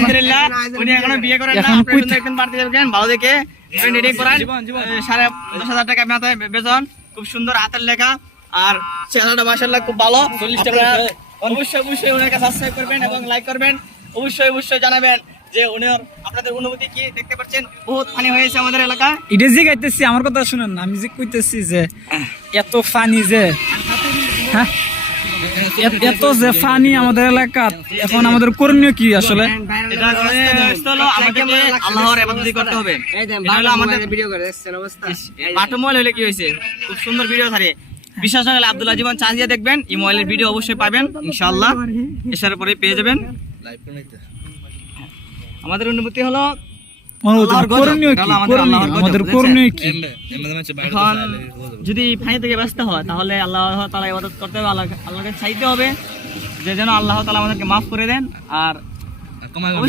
আলহামদুলিল্লাহ উনি এখনো বিয়ে করেন না, আপনি একদিন পার্টি দেবেন ভালো দেখে রেডি করান। 10,500 টাকা মাথায় বেতন, খুব সুন্দর হাতের লেখা আর চেহারাটা মাশাআল্লাহ খুব ভালো। অবশ্যই ওনার কাছে সাবস্ক্রাইব করবেন এবং লাইক করবেন। অবশ্যই জানাবেন যে উনার আপনাদের অনুভূতি কি। দেখতে পাচ্ছেন বহুত পানি হয়েছে আমাদের এলাকা। এটা যে গাইতেছি আমার কথা শুনেন, আমি যে কইতেছি যে এত ফানি যে হ্যাঁ এত যে ফানি আমাদের এলাকা, এখন আমাদের করণীয় কি আসলে? এটা হলো আমাদেরকে আল্লাহর ইবাদত করতে হবে। এটা হলো আমাদের ভিডিও করে দেখছেন অবস্থা। বাটু মোবাইল হলে কি হয়েছে, খুব সুন্দর ভিডিও ছাড়ে। বিশ্বাস না হলে আব্দুল আজিমান চার্জ দিয়ে দেখবেন, এই মোবাইলের ভিডিও অবশ্যই পাবেন ইনশাআল্লাহ, এসার পরে পেয়ে যাবেন। আমাদের অনুভূতি হলো করণীয় কি, আমাদের করণীয় কি? এখন যদি পানি থেকে বাঁচতে হয় তাহলে আল্লাহ তাআলা ইবাদত করতে হবে, আল্লাহকে চাইতে হবে যে যেন আল্লাহ তাআলা আমাদেরকে মাফ করে দেন। আর